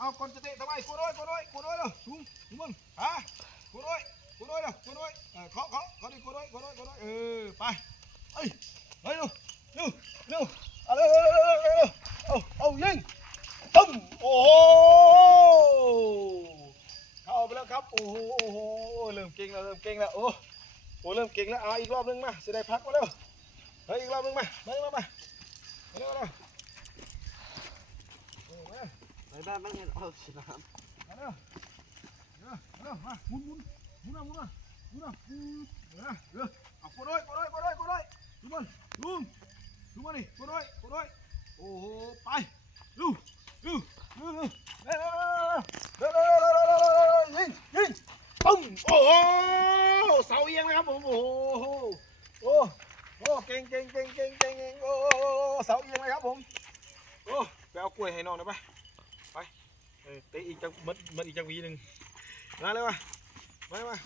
เอาคนจะเตะทำไมกูด้วยเลยทุ่มมึงฮะกูด้วยเลยกูด้วยเขาดิกูด้วยไปเฮ้ยเร็วเอาเร็วเอายิงตึ้มโอ้โหเข้าไปแล้วครับโอ้โหเริ่มเก่งแล้วโอ้เริ่มเก่งแล้วเอาอีกรอบนึงมาจะได้พักมาเร็วเฮ้ยอีกรอบนึงมาเร็วไปบ้านมันเห็นเอาสนามมาเร็วมาหมุนเอากูด้วยดูมันนี่กูด้วยโอ้โหไปดูยิงปุ้มโอ้โหเสาเอียงนะครับผมโอ้โหเก่งโอ้เสาเอียงเลยครับผมโอ้ไปเอากล้วยให้น้องหน่อยไปเตะอีกจังมัดอีกจังวีหนึ่งมาเลยมา